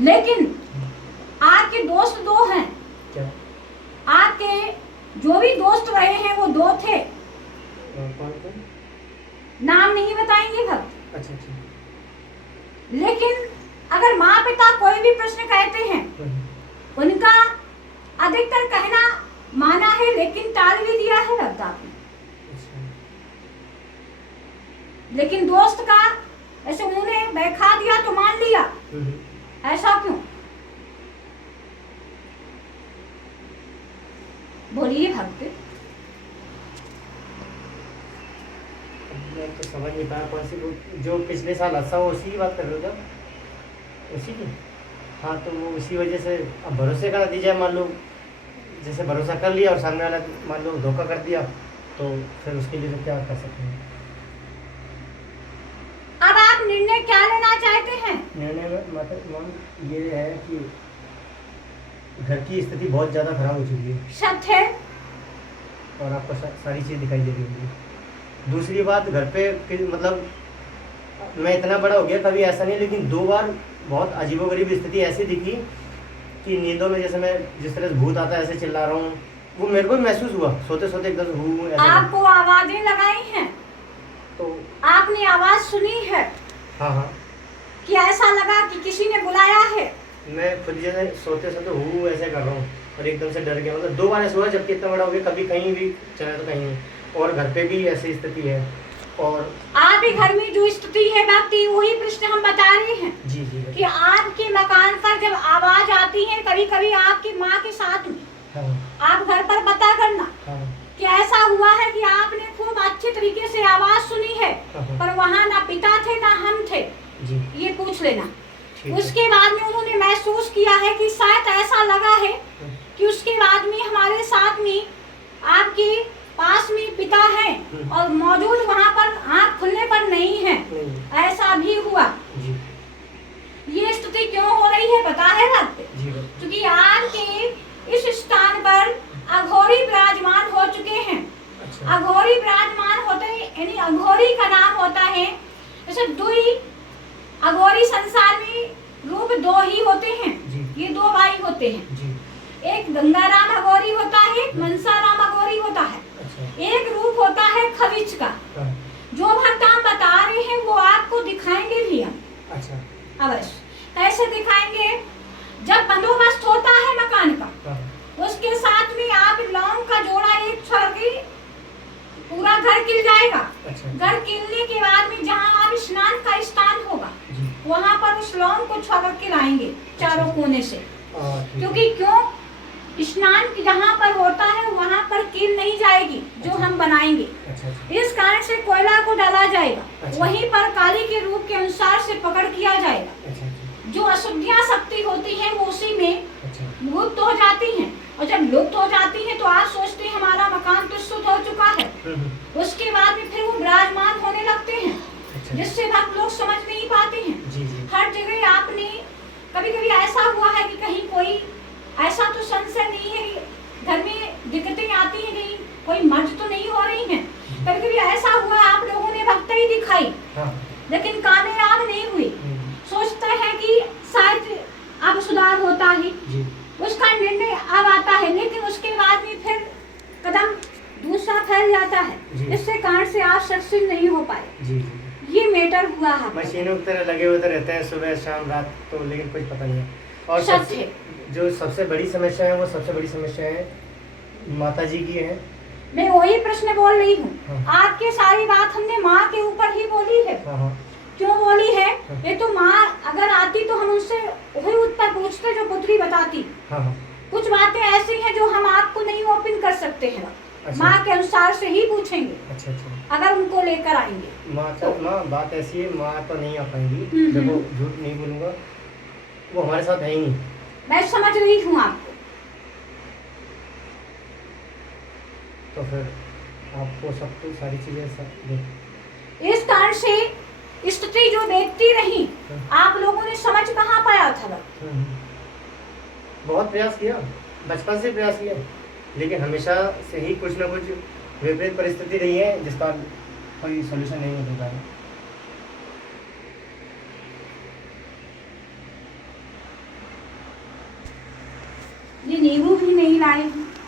लेकिन आपके दोस्त दो हैं। क्या? आपके जो भी दोस्त रहे हैं वो दो थे। कौन कौन? नाम नहीं बताएंगे भक्त। अच्छा अच्छा। लेकिन अगर माँ पिता कोई भी प्रश्न कहते हैं, उनका अधिकतर कहना माना है, लेकिन टाल भी दिया है भक्त आपने। अच्छा। लेकिन दोस्त का ऐसे उन्होंने बैठा दिया तो मान लिया, ऐसा क्यों? बोलिए भक्त। मैं तो समझ नहीं पाया कौन सी जो पिछले साल हादसा हुआ उसी की बात कर रहे हो क्या? उसी की? हाँ, तो वो उसी वजह से अब भरोसे का नतीजा है। मान लो जैसे भरोसा कर लिया और सामने वाला मान लो धोखा कर दिया, तो फिर उसके लिए तो क्या कर सकते हैं। अब आप निर्णय क्या लेना चाहते हैं? निर्णय में मतलब ये है कि घर की स्थिति बहुत ज़्यादा खराब हो चुकी है। सत्य है। और आपको सारी चीज़ दिखाई दे रही होगी। दूसरी बात, घर पे मतलब मैं इतना बड़ा हो गया, कभी ऐसा नहीं, लेकिन 2 बार बहुत अजीबोगरीब स्थिति ऐसी दिखी कि नींदों में जैसे मैं जिस तरह से भूत आता है ऐसे चिल्ला रहा हूँ, वो मेरे को महसूस हुआ सोते सोते एकदम ऐसे। आपको आवाजें लगाई हैं तो आपने आवाज सुनी है? हाँ हाँ, कि ऐसा लगा कि किसी ने बुलाया है? मैं खुद जैसे सोते सोते ऐसे कर रहा हूँ और एकदम से डर गया। मतलब 2 बार ऐसा हुआ, जबकि इतना बड़ा हो गया, कभी कहीं भी चला तो कहीं नहीं। और घर पे भी ऐसी स्थिति है। और आपके घर में जो स्थिति है व्यक्ति, वही प्रश्न हम बता रहे हैं। जी जी कि आपके मकान पर जब आवाज आती है, कभी कभी आपकी माँ के साथ में, हाँ आप घर पर पता करना हाँ कि ऐसा हुआ है कि आपने खूब अच्छे तरीके से आवाज सुनी है, हाँ, पर वहाँ ना पिता थे ना हम थे, जी ये पूछ लेना। ठीक है। उसके बाद में उन्होंने महसूस किया है कि शायद ऐसा लगा है कि उसके बाद में हमारे साथ में आपके पास में पिता हैं और मौजूद वहाँ पर आँख खुलने पर नहीं है, ऐसा भी हुआ। जी ये स्थिति क्यों हो रही है पता है भक्त? जी क्योंकि आपके इस स्थान पर अघोरी विराजमान हो चुके हैं। अच्छा। अघोरी विराजमान होते यानी अघोरी का नाम होता है, जैसे दुई अघोरी संसार में रूप 2 ही होते हैं। जी। ये 2 भाई होते हैं। जी। एक गंगाराम अघोरी होता है, मनसाराम अघोरी होता है। अच्छा। एक रूप होता है खविच का। हाँ। जो भक्त हम बता रहे हैं वो आपको दिखाएंगे भी हम। अच्छा। अवश्य। कैसे दिखाएंगे? जब बंदोबस्त होता है मकान का, हाँ। उसके साथ में आप लौंग का जोड़ा एक छोड़ के पूरा घर किल जाएगा। अच्छा। घर किलने के बाद में जहाँ आप स्नान का स्थान होगा, वहाँ पर उस लौंग को छोड़ के लाएंगे चारों कोने से। क्योंकि क्यों? स्नान जहाँ पर होता है वहाँ पर कील नहीं जाएगी, जो हम बनाएंगे। इस कारण से कोयला को डाला जाएगा। वहीं पर काली के रूप के अनुसार से पकड़ किया जाएगा। जो अशुद्धियाँ शक्ति होती हैं वो उसी में लुप्त हो जाती हैं, और जब लुप्त हो जाती हैं तो आप सोचते हैं हमारा मकान तो शुद्ध हो चुका है। उसके बाद में फिर वो विराजमान होने लगते हैं, जिससे भक्त लोग समझ नहीं पाते हैं। हर जगह आपने कभी कभी ऐसा हुआ है कि कहीं कोई ऐसा तो संशय नहीं है कि घर में दिक्कतें आती हैं, कहीं कोई मर्ज तो नहीं हो रही हैं। कभी कभी ऐसा हुआ आप लोगों ने भक्ति दिखाई, लेकिन कामयाब नहीं हुई। सोचते हैं कि शायद अब सुधार होता है, उसका निर्णय अब आता है, लेकिन उसके बाद में फिर कदम दूसरा फैल जाता है। इससे कारण से आप सक्सेस नहीं हो पाए। ये मैटर हुआ है। मशीनों की तरह लगे हुए रहते हैं सुबह शाम रात, तो लेकिन कुछ पता नहीं है। और जो सबसे बड़ी समस्या है, वो सबसे बड़ी समस्या है माता जी की है। मैं वही प्रश्न बोल रही हूँ। हाँ। आपके सारी बात हमने माँ के ऊपर ही बोली है। हाँ। क्यों बोली है? ये तो माँ अगर आती तो हम उनसे वही उत्तर पूछते जो पुत्री बताती। हाँ। कुछ बातें ऐसी हैं जो हम आपको नहीं ओपन कर सकते हैं। अच्छा। माँ के अनुसार से ही पूछेंगे। अच्छा। अगर उनको लेकर आएंगे। माँ बात ऐसी है, माँ तो नहीं आ पाएंगी। देखो झूठ नहीं बोलूँगा, वो हमारे साथ है ही नहीं। मैं समझ रही हूँ आपको। तो फिर आपको सब कुछ सारी चीजें इस कारण से स्थिति जो देखती रही, आप लोगों ने समझ कहाँ पाया था? बहुत प्रयास किया, बचपन से प्रयास किया, लेकिन हमेशा से ही कुछ ना कुछ विपरीत परिस्थिति रही है जिसका कोई सॉल्यूशन नहीं हो सकता है। ये नींबू भी नहीं लाए हैं।